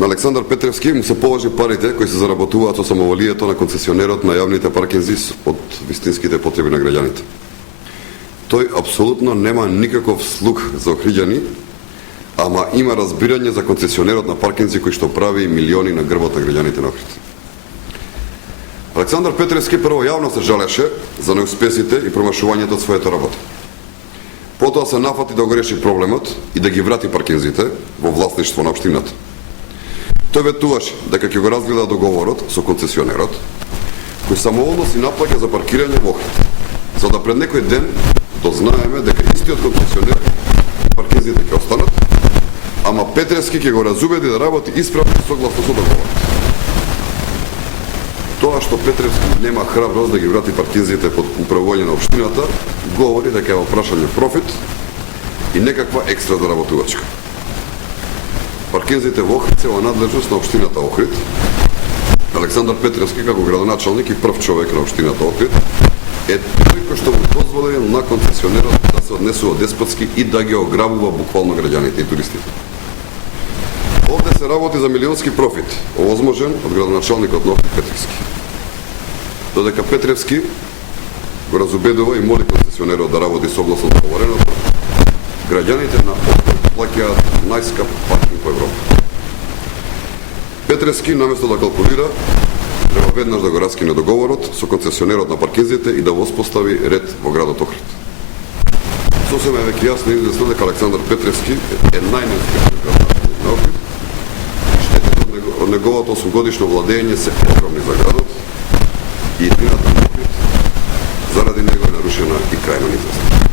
На Александар Петревски му се положи парите кои се заработуваат со самоволието на концесионерот на јавните паркинзи од вистинските потреби на граѓаните. Тој апсолутно нема никаков слух за Охриѓани, ама има разбирање за концесионерот на паркинзи кој што прави милиони на грбот на граѓаните на Охрид. Александар Петревски прво јавно се жалеше за неуспесите и промашувањето од својата работа. Потоа се нафати да го реши проблемот и да ги врати паркинзите во власништво на општината. Тој ветуваше дека ќе го разгледа договорот со концесионерот, кој самоволно си наплаќа за паркирање во Охрид, за да пред некој ден дознаеме дека истиот концесионер и паркинзите ќе останат, ама Петревски ќе го разубеди да работи исправно согласно со договорот. Тоа што Петревски нема храброст да ги врати паркинзите под управување на општината, говори дека е во прашање профит и некаква екстра заработувачка. Паркинзите во Охрид се во надлежност на општината Охрид. Александар Петревски, како градоначалник и прв човек на општината Охрид, е тој кој што му дозволи на концесионерот да се однесува деспотски и да ги ограбува буквално граѓаните и туристите. Овде се работи за милионски профит, овозможен од градоначалникот на Охрид Петревски. Додека Петревски го разубедува и моли концесионерот да работи согласно договореното, граѓаните на Охрид плаќаат најскап паркинг во Европа. Петревски, наместо да калкулира, треба веднаш да го раскине договорот со концесионерот на паркинзите и да воспостави ред во градот Охрид. Сосема е веќе јасно и известно дека Александар Петревски е најнеуспешниот градоначалник на Охрид. Штетите од неговото 8-годишно владење се огромни за градот и иднината на Охрид заради него е нарушена и крајно неизвестна.